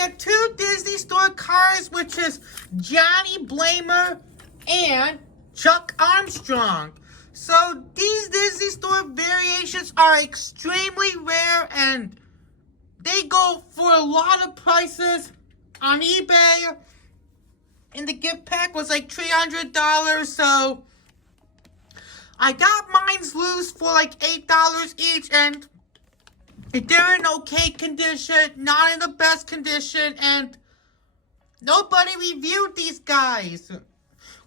get two Disney Store cars, which is Johnny Blamer and Chuck Armstrong. So these Disney Store variations are extremely rare and they go for a lot of prices on eBay. And the gift pack was like $300, so I got mine's loose for like $8 each, and they're in okay condition, not in the best condition, and nobody reviewed these guys.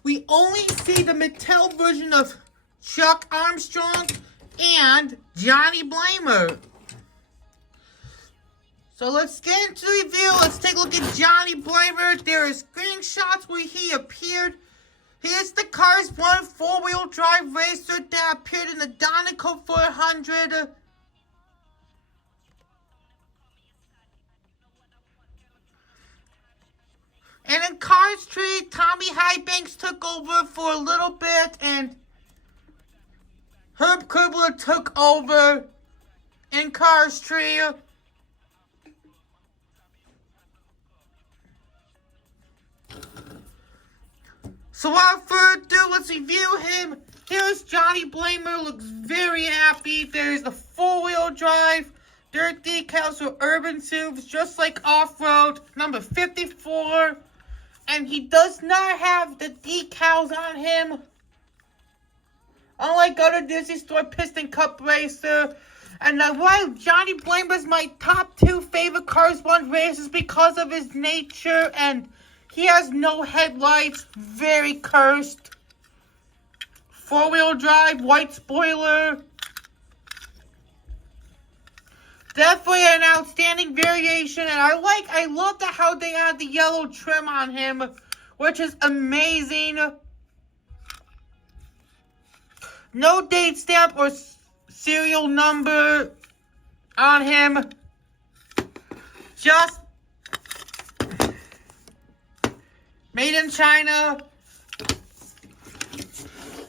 We only see the Mattel version of Chuck Armstrong and Johnny Blamer. So let's get into the review. Let's take a look at Johnny Blamer. There are screenshots where he appeared. Here's the Cars 1 4-wheel drive racer that appeared in the Dinoco 400. And in Cars 3, Tommy Highbanks took over for a little bit, and Herb Kurbler took over in Cars 3. So without further ado, let's review him. Here's Johnny Blamer, looks very happy. There's the 4-wheel drive, dirt decals for urban SUVs, just like off-road, number 54. And he does not have the decals on him, unlike other Disney Store Piston Cup racer. And why Johnny Blamer is my top 2 favorite Cars 1 racers because of his nature, and he has no headlights, very cursed. 4-wheel drive, white spoiler. Definitely an outstanding variation, and I love how they add the yellow trim on him, which is amazing. No date stamp or serial number on him. Just made in China.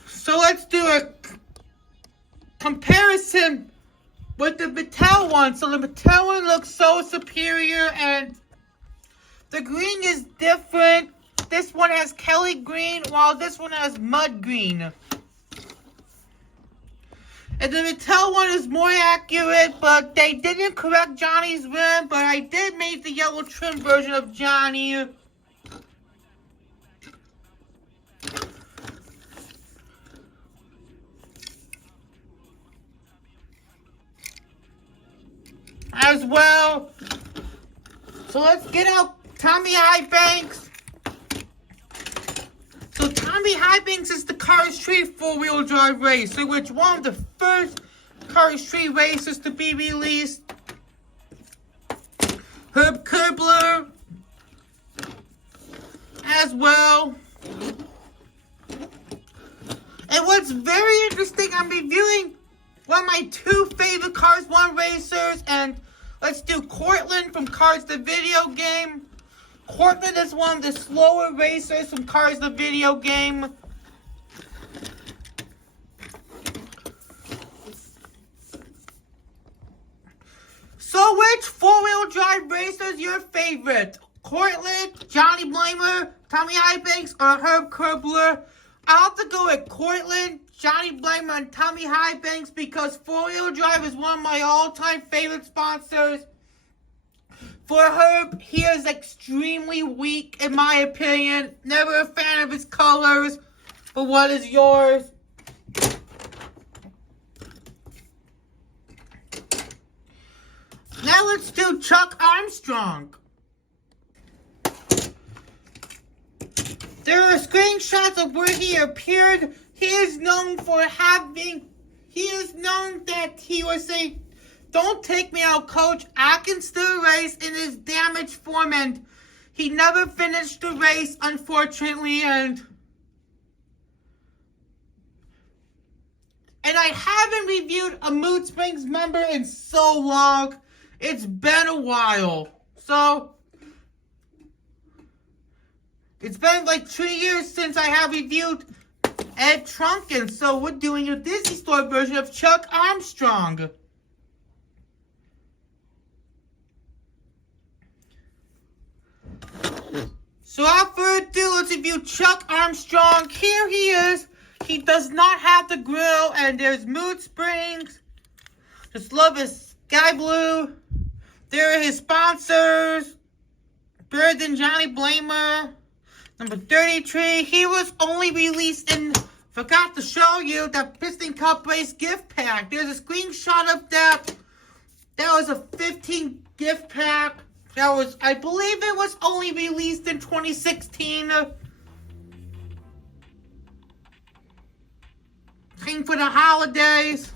So let's do a comparison with the Mattel one. So the Mattel one looks so superior, and the green is different. This one has Kelly green, while this one has mud green. And the Mattel one is more accurate, but they didn't correct Johnny's rim, but I did make the yellow trim version of Johnny. As well. So let's get out Tommy Highbanks. So Tommy Highbanks is the Cars 3 4-wheel drive racer, which one of the first Cars 3 racers to be released. Herb Kurbler as well. And what's very interesting, I'm reviewing one of my 2 favorite Cars 1 racers, and let's do Cortland from Cars the Video Game. Cortland is one of the slower racers from Cars the Video Game. So which 4-wheel drive racer is your favorite? Cortland, Johnny Blamer, Tommy Highbanks, or Herb Kurbler? I'll have to go with Cortland, Johnny Blamer, and Tommy Highbanks because 4-wheel drive is one of my all-time favorite sponsors. For Herb, he is extremely weak in my opinion. Never a fan of his colors. But what is yours? Now let's do Chuck Armstrong. There are screenshots of where he appeared. He is known that he would say, "Don't take me out, coach. I can still race," in his damaged form, and he never finished the race, unfortunately, and I haven't reviewed a Mood Springs member in so long. It's been a while. So it's been like 3 years since I have reviewed Ed Trunken, so we're doing a Disney Store version of Chuck Armstrong. So without further ado, let's review Chuck Armstrong. Here he is. He does not have the grill, and there's mood springs. Just love his sky blue. There are his sponsors. Better than Johnny Blamer. Number 33. He was only released in, forgot to show you, that Piston Cup Race gift pack. There's a screenshot of that. That was a 15 gift pack. That was, I believe it was only released in 2016. Came for the holidays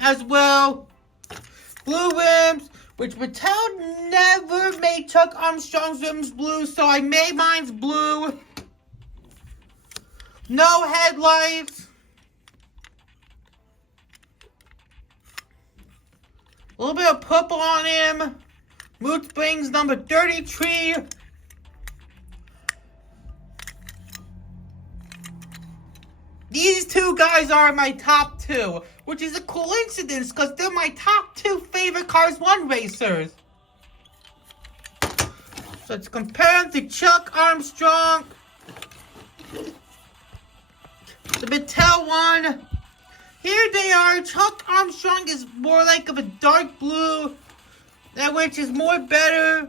as well. Blue rims, which Mattel never made Chuck Armstrong's rims blue, so I made mine's blue. No headlights. A little bit of purple on him. Mood springs number 33. These two guys are my top two, which is a coincidence because they're my top two favorite Cars 1 racers. So let's compare them to Chuck Armstrong. The Mattel one. Here they are. Chuck Armstrong is more like of a dark blue, which is more better.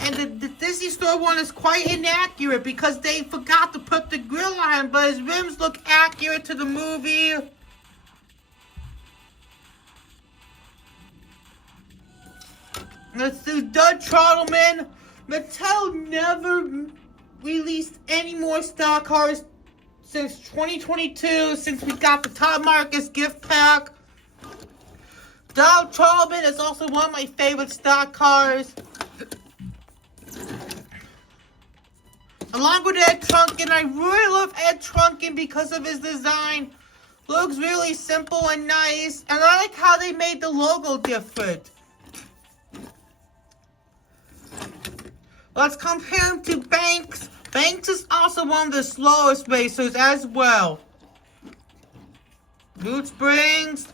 And the Disney Store one is quite inaccurate because they forgot to put the grill on him, but his rims look accurate to the movie. Let's do Dud Trottleman. Mattel never released any more stock cars since 2022, since we got the Todd Marcus gift pack. Dud Trottleman is also one of my favorite stock cars. Along with Ed Trunken, I really love Ed Trunken because of his design. Looks really simple and nice, and I like how they made the logo different. Let's compare him to Banks. Banks is also one of the slowest racers as well. Mood springs.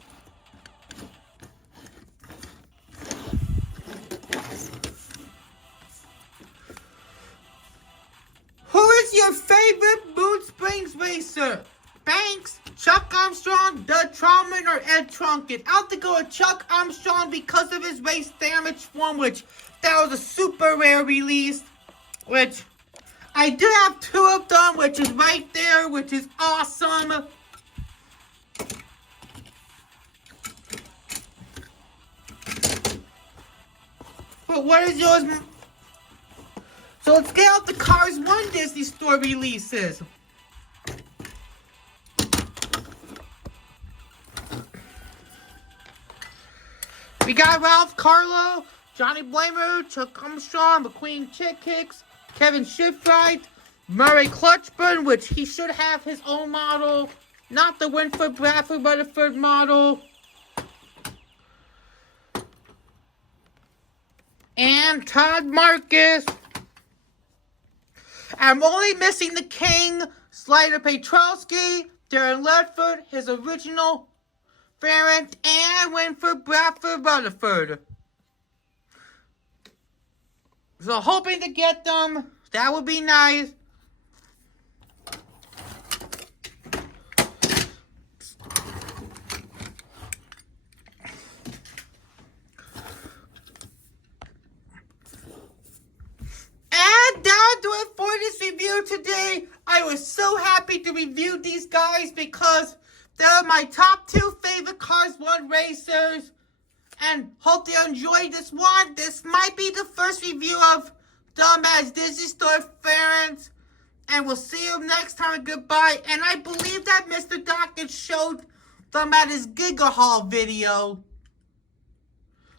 Who is your favorite Mood Springs racer? Banks, Chuck Armstrong, Dud Trottleman, or Ed Trunken? I'll have to go with Chuck Armstrong because of his race damage one, which that was a super rare release. Which I do have two of them, which is right there, which is awesome. But what is yours? So let's get out the Cars 1 Disney Store releases. We got Ralph Carlo, Johnny Blamer, Chuck Armstrong, McQueen Chick Kicks, Kevin Shifright, Murray Clutchburn, which he should have his own model, not the Winford Bradford Rutherford model. And Todd Marcus. I'm only missing the King, Slider Petrowski, Darren Ledford, his original variant, and Winford Bradford Rutherford. So hoping to get them. That would be nice. That'll do it for this review today. I was so happy to review these guys because they're my top two favorite Cars 1 racers. And hope you enjoyed this one. This might be the first review of them as Disney Store fans. And we'll see you next time. Goodbye. And I believe that Mr. Dockett showed them at his Giga Haul video.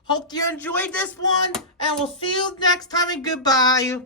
Hope you enjoyed this one. And we'll see you next time. And goodbye.